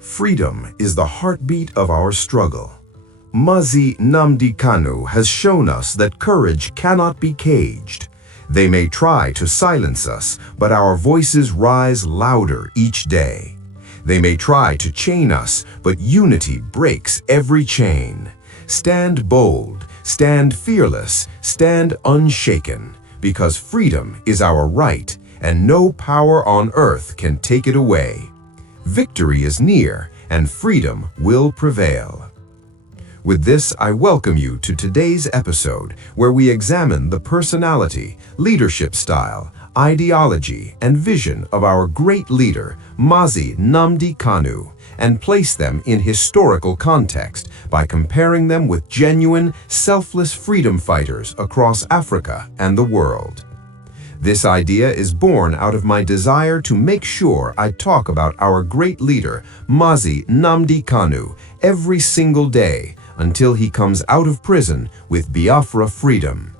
Freedom is the heartbeat of our struggle. Mazi Nnamdi Kanu has shown us that courage cannot be caged. They may try to silence us, but our voices rise louder each day. They may try to chain us, but unity breaks every chain. Stand bold, stand fearless, stand unshaken, because freedom is our right, and no power on earth can take it away. Victory is near, and freedom will prevail. With this, I welcome you to today's episode, where we examine the personality, leadership style, ideology, and vision of our great leader, Mazi Nnamdi Kanu, and place them in historical context by comparing them with genuine, selfless freedom fighters across Africa and the world. This idea is born out of my desire to make sure I talk about our great leader, Mazi Nnamdi Kanu, every single day until he comes out of prison with Biafra freedom.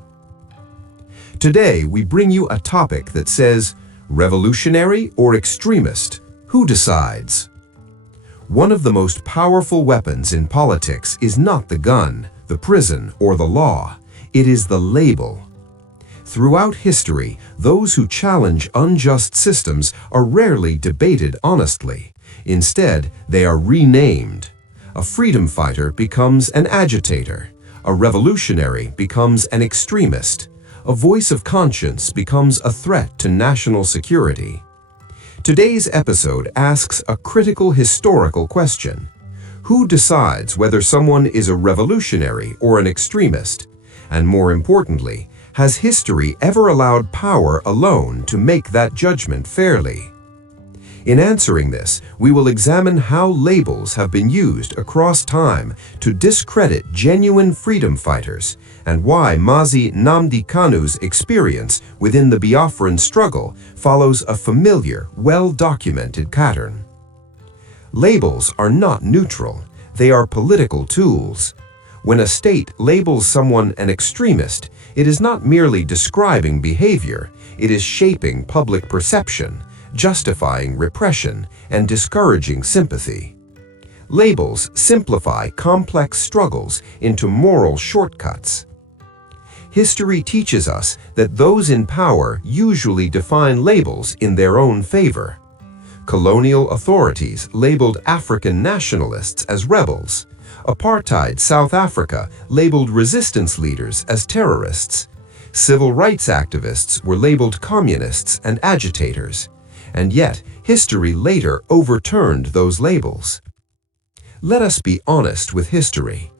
Today, we bring you a topic that says, revolutionary or extremist? Who decides? One of the most powerful weapons in politics is not the gun, the prison, or the law. It is the label. Throughout history, those who challenge unjust systems are rarely debated honestly. Instead, they are renamed. A freedom fighter becomes an agitator. A revolutionary becomes an extremist. A voice of conscience becomes a threat to national security. Today's episode asks a critical historical question. Who decides whether someone is a revolutionary or an extremist? And more importantly, has history ever allowed power alone to make that judgment fairly? In answering this, we will examine how labels have been used across time to discredit genuine freedom fighters and why Mazi Nnamdi Kanu's experience within the Biafran struggle follows a familiar, well-documented pattern. Labels are not neutral, they are political tools. When a state labels someone an extremist, it is not merely describing behavior, it is shaping public perception, justifying repression, and discouraging sympathy. Labels simplify complex struggles into moral shortcuts. History teaches us that those in power usually define labels in their own favor. Colonial authorities labeled African nationalists as rebels. Apartheid South Africa labeled resistance leaders as terrorists. Civil rights activists were labeled communists and agitators. And yet, history later overturned those labels. Let us be honest with history.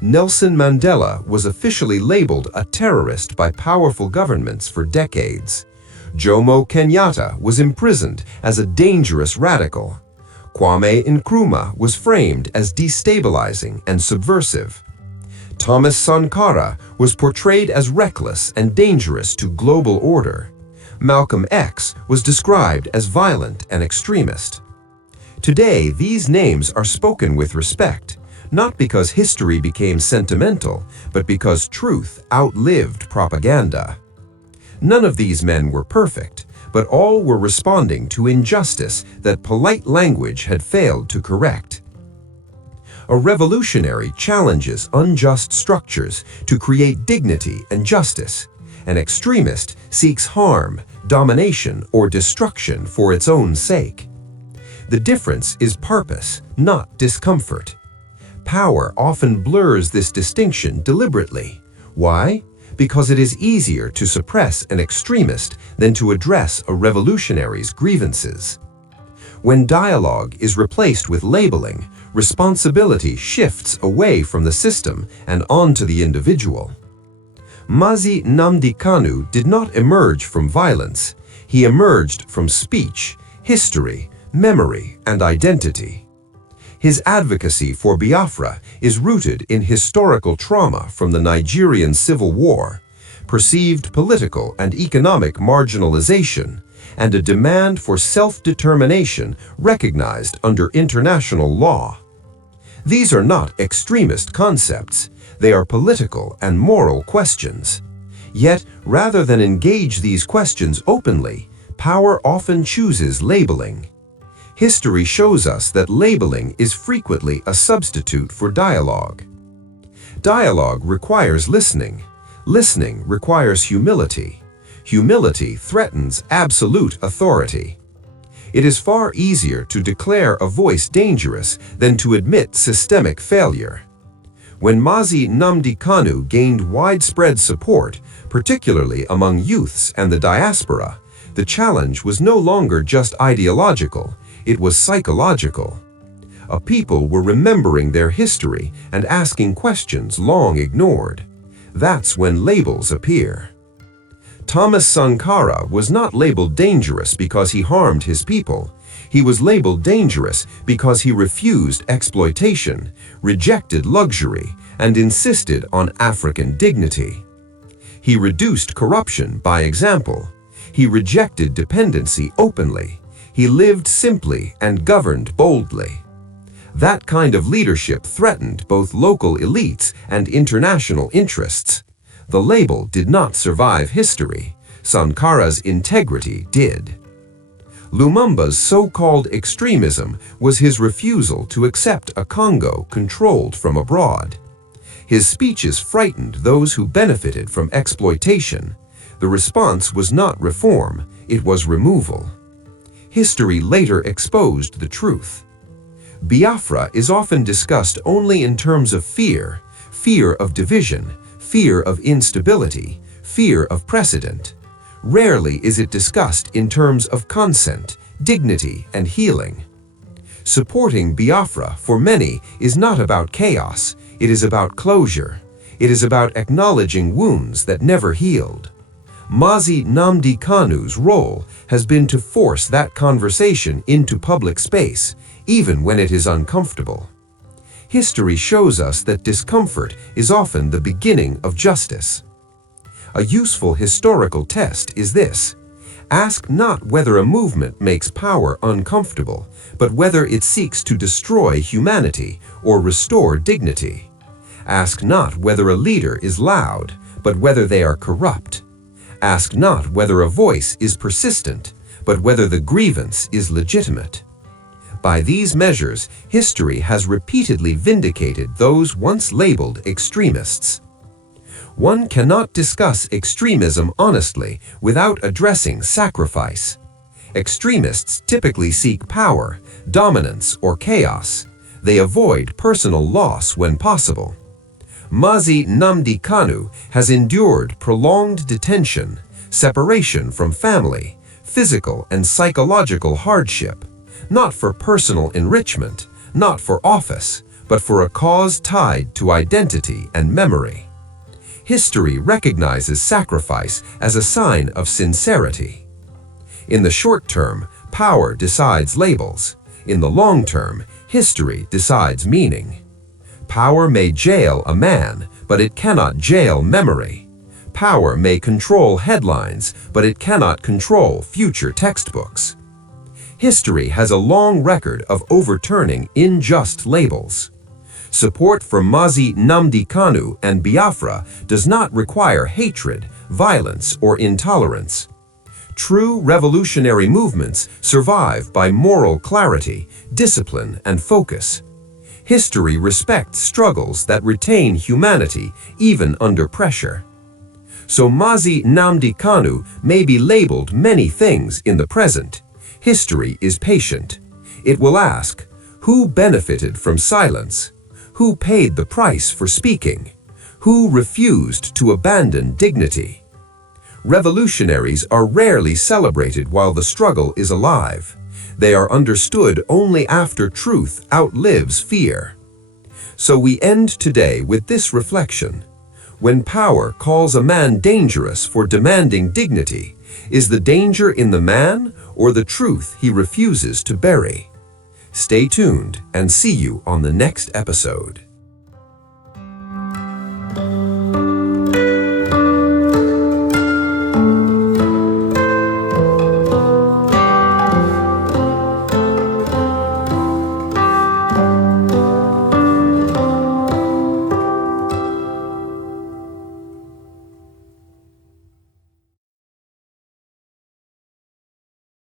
Nelson Mandela was officially labeled a terrorist by powerful governments for decades. Jomo Kenyatta was imprisoned as a dangerous radical. Kwame Nkrumah was framed as destabilizing and subversive. Thomas Sankara was portrayed as reckless and dangerous to global order. Malcolm X was described as violent and extremist. Today, these names are spoken with respect, not because history became sentimental, but because truth outlived propaganda. None of these men were perfect, but all were responding to injustice that polite language had failed to correct. A revolutionary challenges unjust structures to create dignity and justice. An extremist seeks harm, domination, or destruction for its own sake. The difference is purpose, not discomfort. Power often blurs this distinction deliberately. Why? Because it is easier to suppress an extremist than to address a revolutionary's grievances. When dialogue is replaced with labeling, responsibility shifts away from the system and onto the individual. Mazi Nnamdi Kanu did not emerge from violence. He emerged from speech, history, memory, and identity. His advocacy for Biafra is rooted in historical trauma from the Nigerian Civil War, perceived political and economic marginalization, and a demand for self-determination recognized under international law. These are not extremist concepts. They are political and moral questions. Yet, rather than engage these questions openly, power often chooses labeling. History shows us that labeling is frequently a substitute for dialogue. Dialogue requires listening. Listening requires humility. Humility threatens absolute authority. It is far easier to declare a voice dangerous than to admit systemic failure. When Mazi Nnamdi Kanu gained widespread support, particularly among youths and the diaspora, the challenge was no longer just ideological, it was psychological. A people were remembering their history and asking questions long ignored. That's when labels appear. Thomas Sankara was not labeled dangerous because he harmed his people. He was labeled dangerous because he refused exploitation, rejected luxury, and insisted on African dignity. He reduced corruption by example. He rejected dependency openly. He lived simply and governed boldly. That kind of leadership threatened both local elites and international interests. The label did not survive history. Sankara's integrity did. Lumumba's so-called extremism was his refusal to accept a Congo controlled from abroad. His speeches frightened those who benefited from exploitation. The response was not reform, it was removal. History later exposed the truth. Biafra is often discussed only in terms of fear of division, fear of instability, fear of precedent. Rarely is it discussed in terms of consent, dignity, and healing. Supporting Biafra, for many, is not about chaos, it is about closure. It is about acknowledging wounds that never healed. Mazi Nnamdi Kanu's role has been to force that conversation into public space, even when it is uncomfortable. History shows us that discomfort is often the beginning of justice. A useful historical test is this: ask not whether a movement makes power uncomfortable, but whether it seeks to destroy humanity or restore dignity. Ask not whether a leader is loud, but whether they are corrupt. Ask not whether a voice is persistent, but whether the grievance is legitimate. By these measures, history has repeatedly vindicated those once labeled extremists. One cannot discuss extremism honestly without addressing sacrifice. Extremists typically seek power, dominance, or chaos. They avoid personal loss when possible. Mazi Nnamdi Kanu has endured prolonged detention, separation from family, physical and psychological hardship, not for personal enrichment, not for office, but for a cause tied to identity and memory. History recognizes sacrifice as a sign of sincerity. In the short term, power decides labels. In the long term, history decides meaning. Power may jail a man, but it cannot jail memory. Power may control headlines, but it cannot control future textbooks. History has a long record of overturning unjust labels. Support for Mazi Nnamdi Kanu and Biafra does not require hatred, violence, or intolerance. True revolutionary movements survive by moral clarity, discipline, and focus. History respects struggles that retain humanity even under pressure. So Mazi Nnamdi Kanu may be labeled many things in the present. History is patient. It will ask, who benefited from silence? Who paid the price for speaking? Who refused to abandon dignity? Revolutionaries are rarely celebrated while the struggle is alive. They are understood only after truth outlives fear. So we end today with this reflection. When power calls a man dangerous for demanding dignity, is the danger in the man or the truth he refuses to bury? Stay tuned and see you on the next episode.